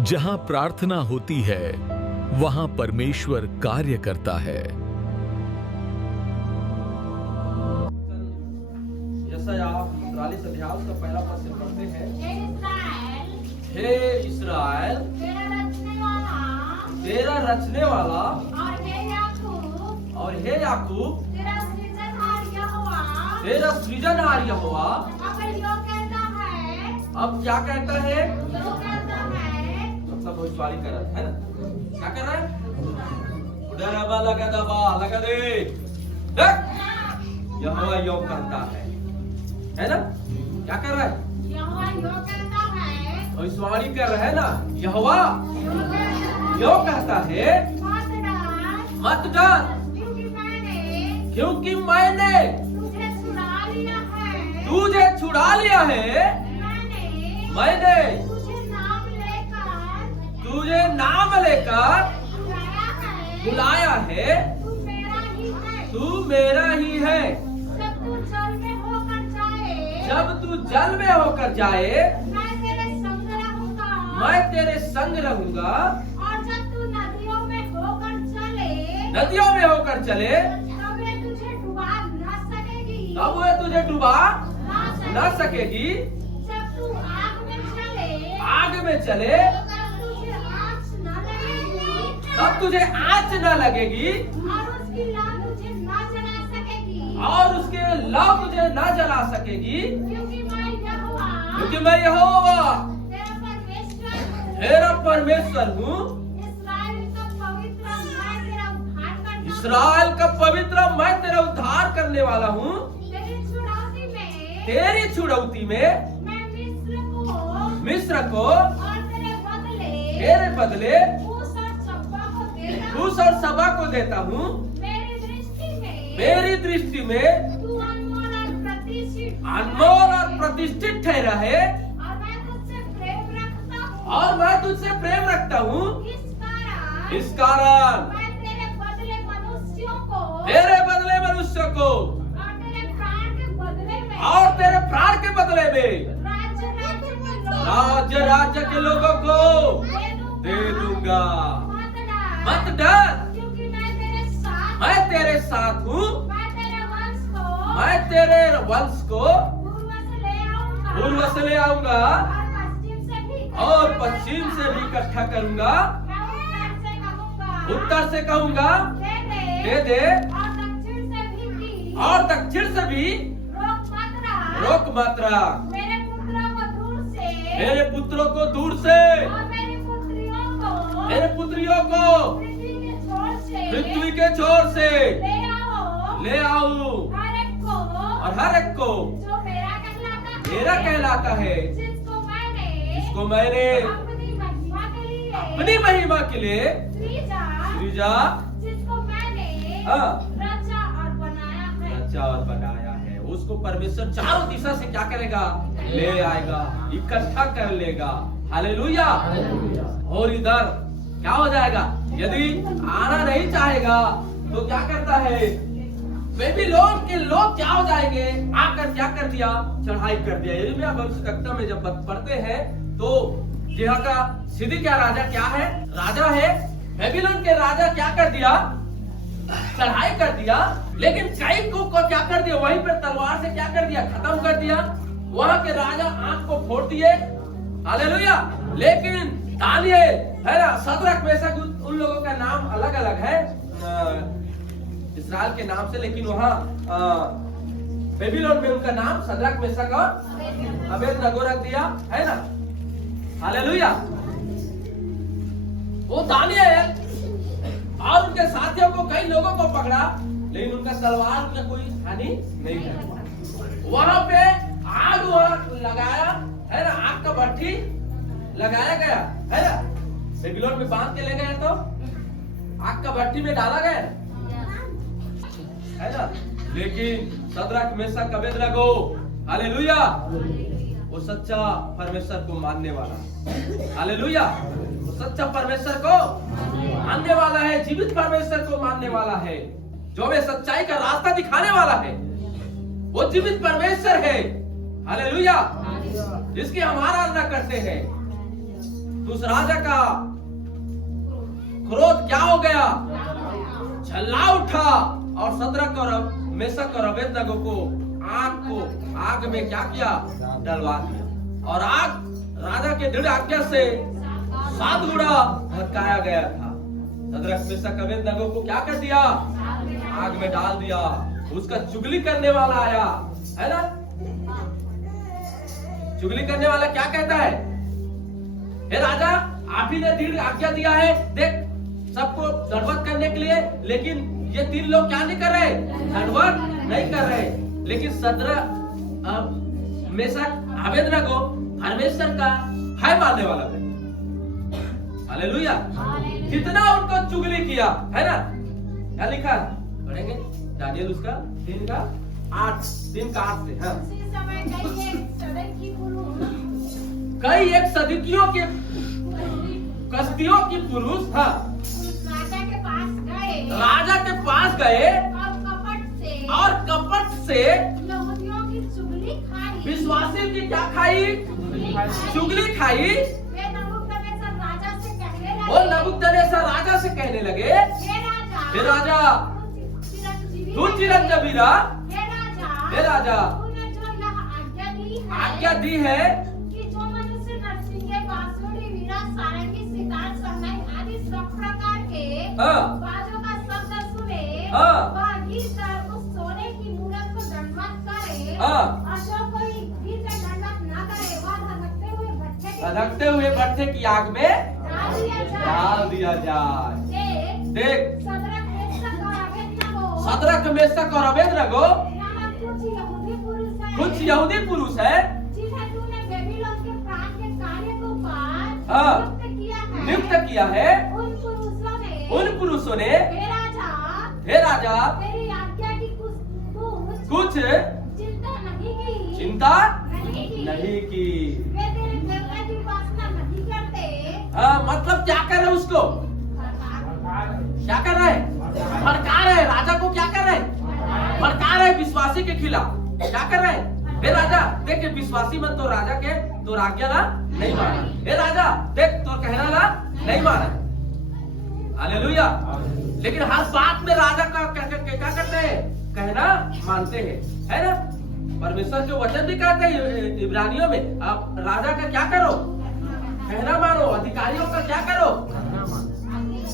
जहां प्रार्थना होती है वहां परमेश्वर कार्य करता है। यशायाह 39 अध्याय का पहला पद से पढ़ते हैं। हे इस्राएल, हे इस्राएल, तेरा रचने वाला और हे याकूब, तेरा सृजनहार यहोवा। अब क्या कहता है? मतलब भविष्यवाणी कर रहा है ना? क्या कर रहा है? उड़ाबा लगा दबा लगा दे, देख यहोवा योग करता है ना? क्या कर रहा है? भविष्यवाणी कर रहा है ना? यहोवा योग कहता है, मत डर, क्योंकि मैंने तुझे छुड़ा लिया है। मैंने तुझे नाम लेकर बुलाया है। तू मेरा ही है। जब तू जल में होकर जाए, मैं तेरे संग रहूंगा। और जब तू नदियों में होकर चले, तब वे तुझे डुबा न सकेगी। तब वे तुझे डुबा न सकेगी। जब तू आग में चले, तब तुझे आँच न लगेगी। तब तुझे आँच न लगेगी और उसकी लौ तुझे न जला सकेगी। क्योंकि क्योंकि मैं यहोवा तेरा तेरा परमेश्वर परमेश्वर हूँ। इस्राएल का पवित्र मैं इसराइल का पवित्र मैं तेरा उद्धार करने तेरा उद्धार करने वाला हूँ। तेरी छुड़ौती में मैं मिस्र को और तेरे बदले घूस और सब्बा को देता घूस और सभा को देता हूँ। मेरी मेरी दृष्टि में तू अनमोल और प्रतिष्ठित ठहरा है, और मैं तुझसे प्रेम रखता और मैं तुझसे प्रेम रखता हूँ। हूँ। इस इस कारण मैं तेरे बदले मनुष्यों को तेरे बदले मनुष्य को और तेरे प्राण के बदले में और तेरे प्राण के बदले में राज्य राज्य के लोगों को दे दूंगा। मत डर, क्योंकि मैं तेरे साथ हूँ। मैं तेरे वंश को मैं तेरे वंश को पूर्व से ले आऊंगा और पश्चिम से भी इकट्ठा करूंगा। मैं उत्तर से कहूंगा दे दे, और दक्षिण से भी रोक मत रख। मेरे पुत्रों को दूर से और मेरे पुत्रियों को पृथ्वी के छोर से ले आऊं, और हर एक को जो मेरा कहलाता है, जिसको मैंने अपनी महिमा के लिए सृजा जिसको मैंने हाँ रचा और बनाया है। रचा और बनाया है, उसको परमेश्वर चारों दिशा से क्या करेगा? ले आएगा, इकट्ठा कर लेगा। हालेलुया। और इधर क्या हो जाएगा? यदि आना नहीं चाहेगा तो क्या करता है? बेबीलोन के लोग क्या हो जाएंगे? आकर क्या कर दिया? चढ़ाई कर दिया। यिर्मयाह भविष्यवक्ता में जब पढ़ते हैं तो यहाँ का सिदकिय्याह राजा क्या है? राजा है। बेबीलोन के राजा क्या कर दिया? चढ़ाई कर दिया। लेकिन कई को क्या कर दिया? वहीं पर तलवार से क्या कर दिया? खत्म कर दिया। वहां के राजा आंख को फोड़ दिए। हालेलुया। लेकिन दानियेल है ना, शद्रक मेशक, उन लोगों का नाम अलग अलग है इस्राएल के नाम से, लेकिन वहाँ बेबीलोन में उनका नाम शद्रक मेशक और अबेदनगो रख दिया है ना। हालेलुया। वो दानियेल और उनके साथियों को, कई लोगों को पकड़ा, लेकिन उनका तलवार में कोई हानि नहीं हुई। वहां पे आग लगाया है ना, आग का भट्ठी लगाया गया है ना। बेबीलोन में बांध के ले गए तो आग का भट्टी में डाला गया है ना। लेकिन शद्रक मेशक अबेदनगो, हालेलुया, वो सच्चा परमेश्वर को मानने वाला, हालेलुया, वो सच्चा परमेश्वर को मानने वाला है, जीवित परमेश्वर को मानने वाला है, जो हमें सच्चाई का रास्ता दिखाने वाला है। वो जीवित परमेश्वर है, हालेलुया, जिसकी हम आराधना करते हैं। तो उस राजा का क्रोध क्या हो गया, झल्ला उठा और सदरक और मेशक और अबेदनगो को आग में क्या किया, डलवा दिया। और आग राजा के दृढ़ आज्ञा से 7 गुना भड़काया गया था। सदरक मेशक अबेदनगो को क्या कर दिया, आग में डाल दिया। उसका चुगली करने वाला आया, है ना। चुगली करने वाला क्या कहता है, हे राजा आप ही ने दृढ़ आज्ञा दिया है, देख सबको दंडवत करने के लिए, लेकिन ये 3 लोग क्या नहीं कर रहे, दंडवत नहीं कर रहे। लेकिन सदरक मेशक अबेदनगो परमेश्वर का है मानने वाला है। हालेलुया। कितना उनको चुगली किया, है ना। क्या लिखा पढ़ेंगे, दानियल उसका 3 का 8 से। हाँ। उसी समय कई एक सदियों के कसदियों की पुरुष, हाँ, राजा के पास गए और कपट से यहूदियों की चुगली खाई, विश्वासी की क्या खाई, चुगली खाई। वे नबूकदनेस्सर राजा से कहने लगे, और नबूकदनेस्सर राजा से कहने लगे, हे राजा तू चिरंजीवी रह, हे राजा तूने जो यह आज्ञा दी है कि जो मनुष्य नरसिंगे, बांसुरी, वीणा, सारंगी, सितार, शहनाई आदि सब प्रकार के हाँ, बाजों का शब्द सुने, हाँ, वह गिरकर उस सोने की मूरत को दंडवत करे, हाँ, और जो कोई गिरकर दंडवत न करे वह धधकते हुए भट्ठे की आग में डाल दिया जाए। देख सदरक मेशक और अबेदनगो कुछ यहूदी पुरुष है, जिन्हें तूने बेबीलोन के प्राण के कार्य को हाँ, नियुक्त किया है, उन पुरुषों ने हे राजा तेरी आज्ञा की कुछ चिंता नहीं की। वे तेरे देवता की उपासना नहीं करते। हाँ, मतलब क्या कर रहे उसको, क्या कर रहे, भड़का रहे राजा को। क्या कर रहे, भड़का रहे विश्वासी के खिलाफ। क्या कर रहे, हे राजा देख विश्वासी मन तो राजा के तो आज्ञा ला नहीं माना, हे राजा देख तो कहना ला नहीं माना। हालेलुया। लेकिन हर बात में राजा का क्या करते हैं, कहना मानते हैं, है ना। परमेश्वर के वचन भी कहते हैं इब्रानियों में, आप राजा का क्या करो, कहना मानो। अधिकारियों का क्या करो,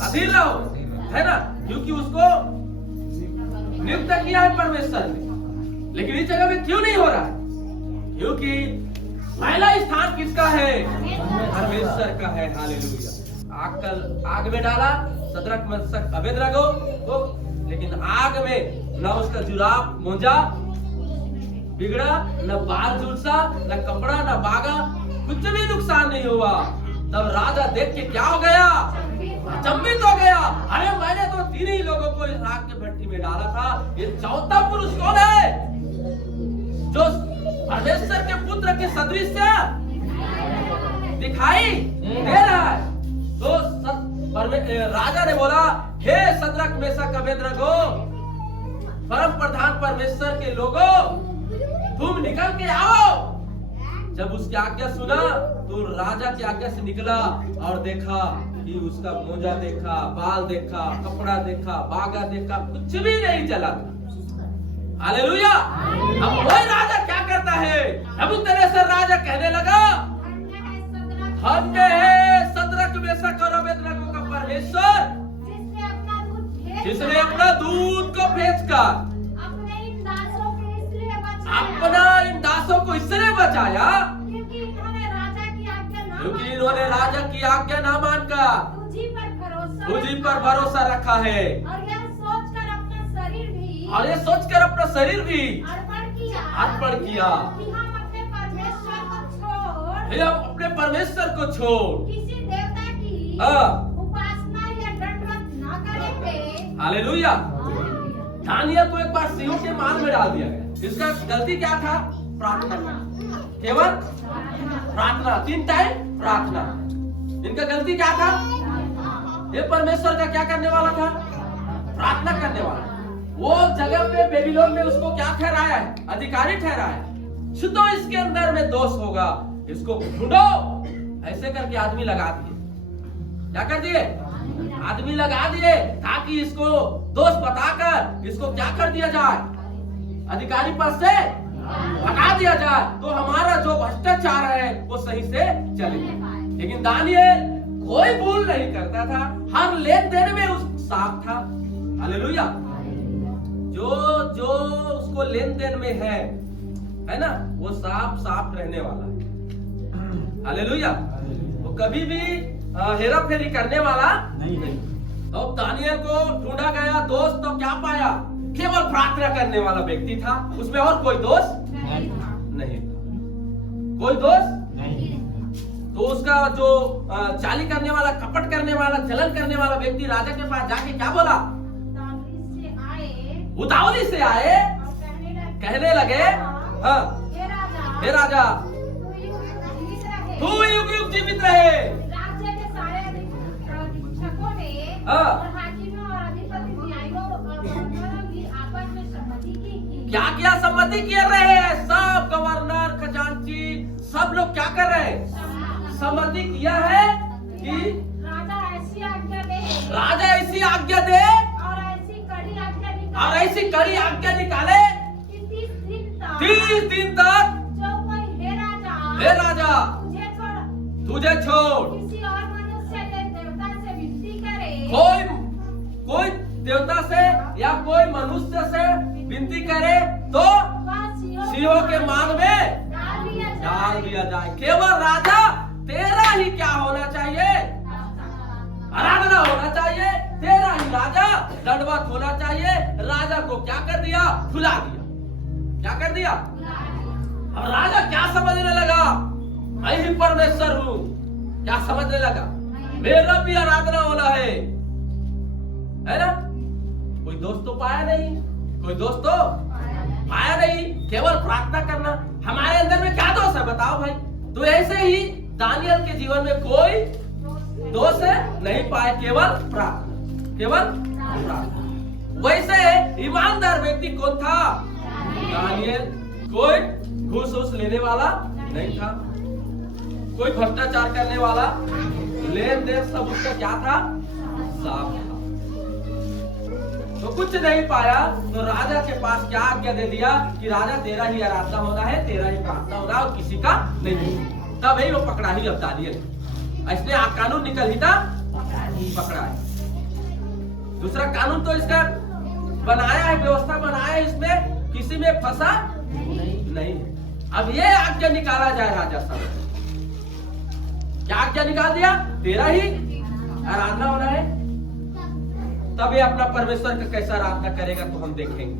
अधीन रहो, है ना, क्योंकि उसको नियुक्त किया है परमेश्वर ने। लेकिन इस जगह में क्यों नहीं हो रहा है, क्योंकि पहला स्थान किसका है, परमेश्वर का है। हालेलुया। आग में डाला सदरक मेशक अबेदनगो को, लेकिन आग में न उसका जुराब मोजा बिगड़ा, न बाल झुलसा, न कपड़ा, न बागा, कुछ भी नुकसान नहीं हुआ। तब राजा देख के क्या हो गया, अचंभित हो गया। अरे मैंने तो 3 ही लोगों को इस आग के भट्टी में डाला था, ये 4था पुरुष कौन है जो परमेश्वर के पुत्र के सदृश दिखाई दे रहा है। तो राजा ने बोला, हे सदरक मेशक अबेदनगो, परम प्रधान परमेश्वर के लोगों, तुम निकल के आओ। जब उसकी आज्ञा सुना तो राजा की आज्ञा से निकला और देखा कि उसका मोजा देखा, बाल देखा, कपड़ा देखा, बागा देखा, कुछ भी नहीं चला था। हालेलुया। अब वही राजा क्या करता है, नबूकदनेस्सर राजा कहने लगा, धन्य है सदरक मेशक और अबेदनगो का परमेश्वर, जिसने अपना दूध को भेजकर अपना इन दासों को इसलिए बचाया क्योंकि इन्होंने राजा की आज्ञा ना मानकर तुझी पर भरोसा रखा है, और ये सोचकर अपना शरीर भी अर्पण किया। कि हम अपने परमेश्वर को छोड़ किसी देवता की हाँ, उपासना या दंडवत न करेंगे। हालेलुया। दानियल को एक बार सिंहों के मार में डाल दिया गया। इसका गलती क्या था, प्रार्थना, केवल प्रार्थना, 3 टाइम प्रार्थना। इनका गलती क्या था, ये परमेश्वर का क्या करने वाला था, प्रार्थना करने वाला। वो जगह पे बेबीलोन में उसको क्या ठहराया है, अधिकारी ठहराया। तो इसके अंदर में दोष होगा, इसको ढूंढो, ऐसे करके आदमी लगा दिए। क्या कर दिए? आदमी लगा दिए ताकि इसको दोष बताकर इसको क्या कर दिया जाए, अधिकारी पद से हटा दिया जाए, तो हमारा जो भ्रष्टाचार है वो सही से चले। लेकिन दानियेल कोई भूल नहीं करता था, हर लेन देन में उस साफ था। हालेलुया। जो उसको लेन देन में है ना, वो साफ रहने वाला है। हालेलुया। वो कभी भी हेरा फेरी करने वाला नहीं। तो दानियेल को ढूंढा गया दोस्त, तो क्या पाया? केवल प्रार्थना करने वाला व्यक्ति था, उसमें और कोई दोष नहीं था। कोई दोष नहीं। तो उसका जो चाली करने वाला, कपट करने वाला, जलन करने वाला व्यक्ति राजा के पास जाके क्या बोला? उतावली से आए, कहने लगे, हाँ, हे राजा, तू युग युग जीवित रहे। राज्य के सारे अधीक्षकों ने हाँ। और हाकिमों और अधिपति न्यायियों और गवर्नरों की आपस में सहमति की। क्या क्या सम्मति कर रहे हैं? सब गवर्नर, खजांची, सब लोग क्या कर रहे हैं? सम्मति किया है कि राजा ऐसी आज्ञा दे, राजा ऐसी आज्ञा दे और ऐसी कड़ी आज्ञा निकाले, और ऐसी कड़ी आज्ञा निकाले कि 30 दिन तक जो कोई हे राजा तुझे छोड़ किसी और मनुष्य या देवता से विनती करे, कोई देवता से या कोई मनुष्य से विनती करे तो वह सिंहों के मांग में डाल दिया जाए। केवल राजा तेरा ही क्या होना चाहिए? आराधना होना चाहिए। तेरा ही राजा दंडवत होना चाहिए। राजा को क्या कर दिया? भुला दिया। क्या कर दिया? अब राजा क्या समझने लगा? मैं ही परमेश्वर हूँ। क्या समझने लगा? मेरा भी आराधना होना है ना? कोई दोस्त तो पाया नहीं, कोई दोस्त तो पाया नहीं। केवल प्रार्थना करना। हमारे अंदर में क्या दोष है बताओ भाई? तो ऐसे ही दानियेल के जीवन में कोई दोष नहीं पाए, केवल प्रार्थना, केवल प्रार्थना। वैसे ईमानदार व्यक्ति कौन था? दानियेल। कोई घूस लेने वाला नहीं था, कोई भ्रष्टाचार करने वाला, लेन देन सब उसका क्या था? साफ था। तो कुछ नहीं पाया, तो राजा के पास क्या आज्ञा दे दिया कि राजा तेरा ही आराधना होना है, तेरा ही प्रार्थना होना और किसी का नहीं। तब ही वो पकड़ा ही अब दानियेल। इसलिए कानून निकल ही था, पकड़ा है। दूसरा कानून तो इसका बनाया है, व्यवस्था बनाया है, इसमें किसी में फंसा नहीं। अब ये आज्ञा निकाला जाए राजा साहब। क्या आज्ञा निकाल दिया? तेरा ही आराधना होना है। तब ये अपना परमेश्वर का कैसा आराधना करेगा तो हम देखेंगे।